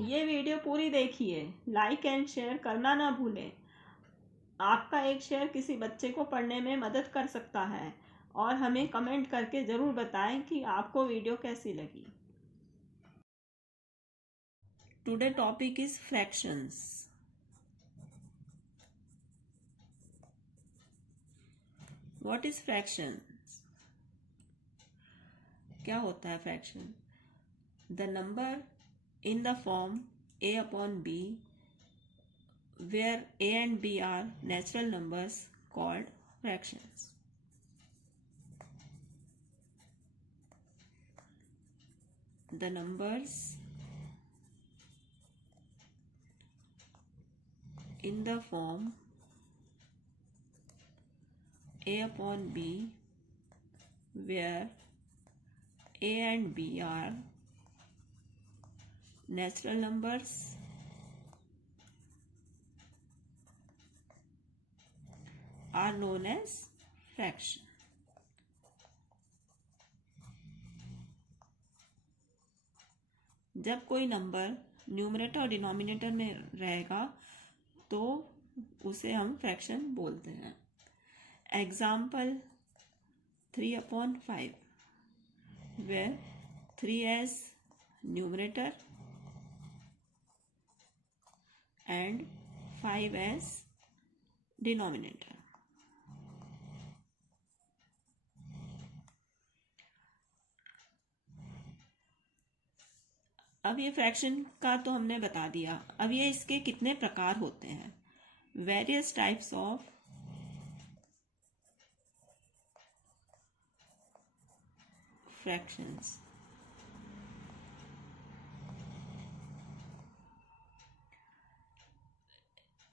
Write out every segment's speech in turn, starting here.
ये वीडियो पूरी देखिए, लाइक एंड शेयर करना ना भूलें। आपका एक शेयर किसी बच्चे को पढ़ने में मदद कर सकता है और हमें कमेंट करके ज़रूर बताएं कि आपको वीडियो कैसी लगी। Today topic is fractions. What is fraction? क्या होता है fraction? The number in the form a upon b where a and b are natural numbers called fractions. The numbers in the form a upon b where a and b are natural numbers are known as fraction. जब कोई number numerator और denominator में रहेगा तो उसे हम fraction बोलते हैं। Example 3/5 where 3 as numerator and 5 as denominator. अब ये फ्रैक्शन का तो हमने बता दिया। अब ये इसके कितने प्रकार होते हैं? Various types of fractions.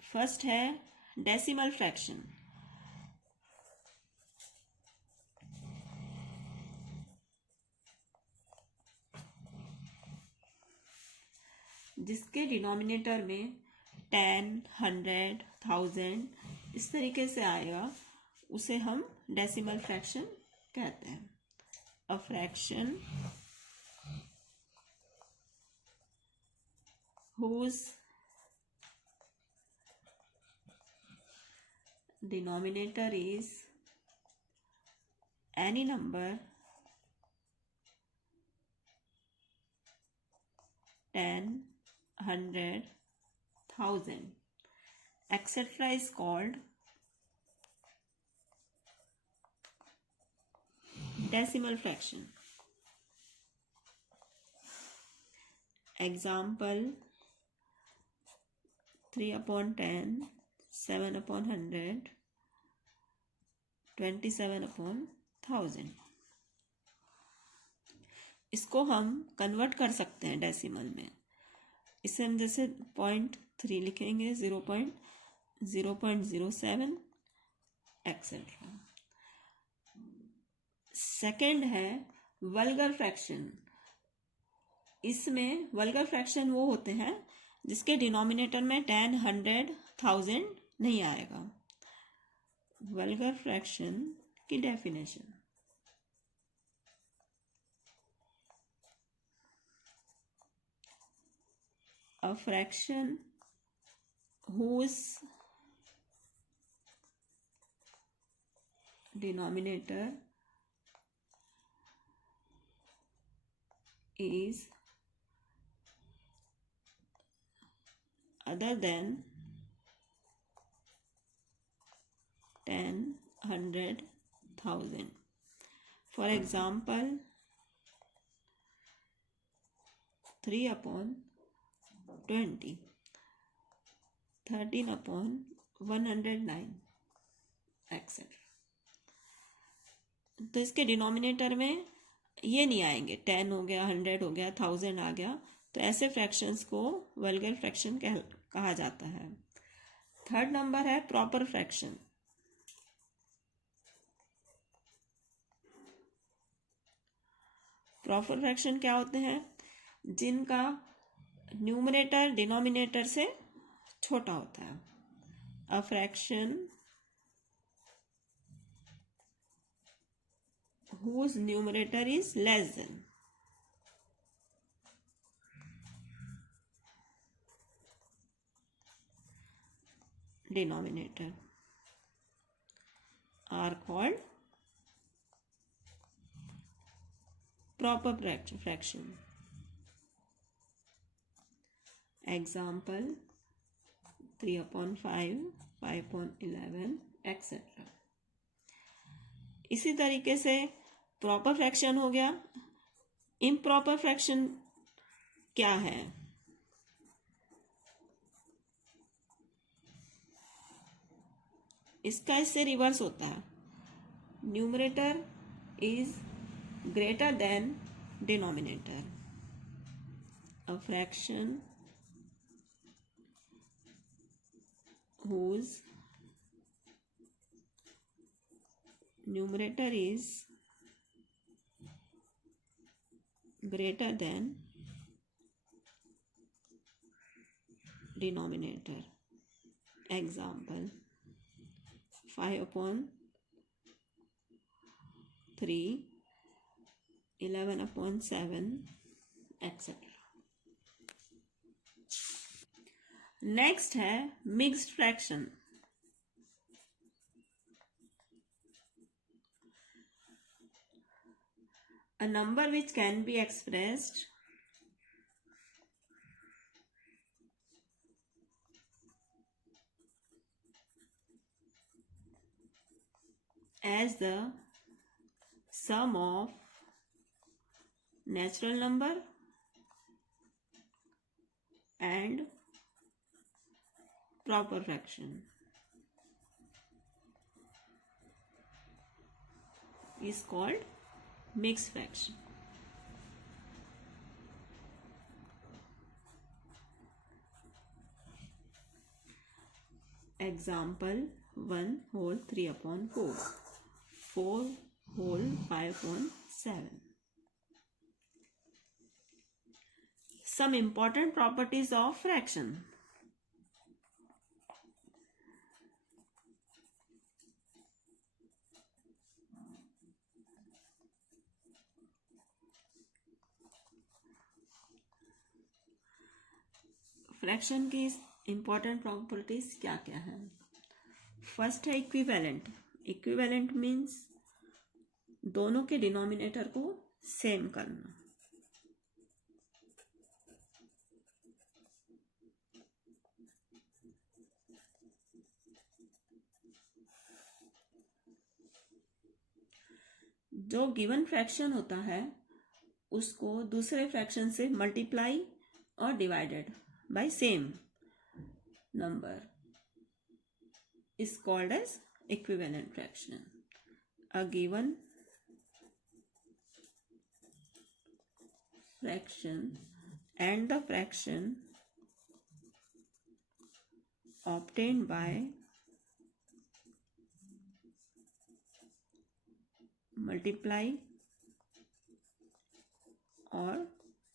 First है डेसिमल फ्रैक्शन। जिसके डिनोमिनेटर में 10, 100, 1000 इस तरीके से आएगा, उसे हम डेसिमल फ्रैक्शन कहते हैं। A fraction whose denominator is any number 10, 100, 1000 etc. is called decimal fraction. Example 3/10, 7/100, 27/1000। इसको हम कन्वर्ट कर सकते हैं डेसिमल में। इसे हम जैसे 0.3 लिखेंगे, 0.07 एक्सेट्रा। सेकंड है वल्गर फ्रैक्शन। इसमें वल्गर फ्रैक्शन वो होते हैं जिसके डिनोमिनेटर में 10, 100, 1000 नहीं आएगा। वल्गर फ्रैक्शन की definition. A fraction whose denominator is other than 10, 100, 1000. For example, 3/20, 13/109 etcetera. तो इसके डिनोमिनेटर में ये नहीं आएंगे। 10 हो गया, 100 हो गया, 1000 आ गया, तो ऐसे फ्रैक्शंस को वल्गर फ्रैक्शन कहा जाता है। थर्ड नंबर है प्रॉपर फ्रैक्शन। प्रॉपर फ्रैक्शन क्या होते हैं? जिनका न्यूमरेटर डिनोमिनेटर से छोटा होता है। A fraction whose numerator is less than denominator are called proper fraction. Example 3/5, 5/11 etc. इसी तरीके से प्रॉपर फ्रैक्शन हो गया। इम्प्रॉपर फ्रैक्शन क्या है? इसका इससे रिवर्स होता है। Numerator is greater than denominator. A fraction whose numerator is greater than denominator. Example 5/3, 11/7 etc. Next है mixed fraction. A number which can be expressed as the sum of natural number and proper fraction is called mixed fraction. Example 1/3/4, 4/5/7. Some important properties of fraction. Fraction की important properties क्या क्या है? First है equivalent. Equivalent means दोनों के denominator को same करना। जो गिवन फ्रैक्शन होता है उसको दूसरे फ्रैक्शन से मल्टीप्लाई और divided by same number is called as equivalent fraction. A given fraction and the fraction obtained by multiply or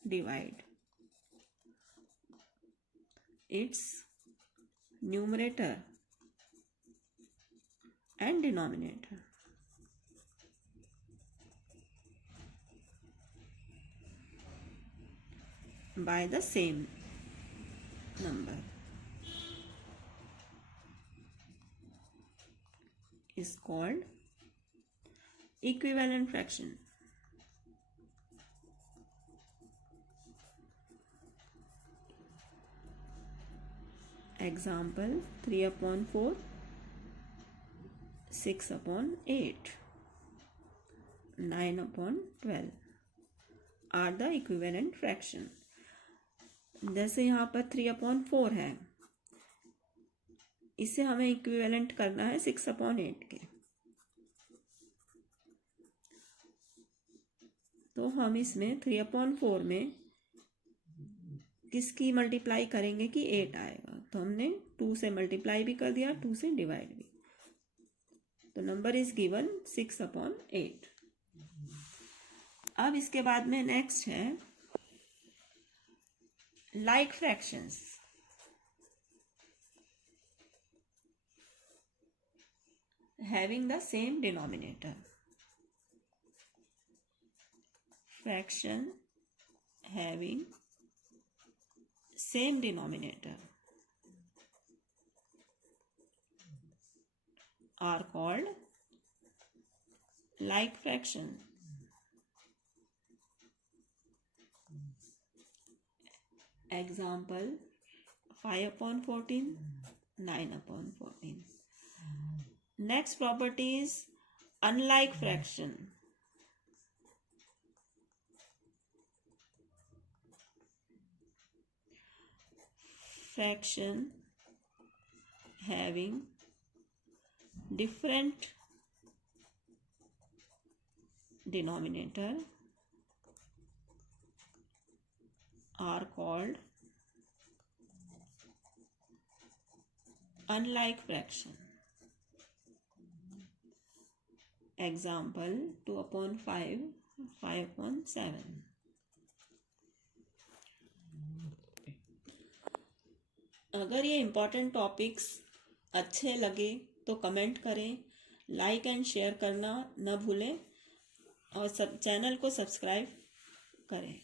divide its numerator and denominator by the same number is called equivalent fraction. Example 3/4, 6/8, 9/12 are the equivalent fraction. जैसे यहाँ पर 3/4 है, इसे हमें equivalent करना है 6/8 के। तो हम इसमें 3/4 में किसकी मल्टीप्लाई करेंगे कि 8 आएगा। तो हमने 2 से मल्टीप्लाई भी कर दिया, 2 से डिवाइड भी। तो नंबर इज गिवन 6/8। अब इसके बाद में नेक्स्ट है like fractions. Having the same denominator. Fraction having same denominator are called like fraction. Example, 5/14, 9/14. Next property is unlike fraction. Fraction having different denominator are called unlike fraction. Example, 2/5, 5/7. अगर ये important topics अच्छे लगे तो comment करें, like and share करना न भूलें और चैनल को सब्सक्राइब करें।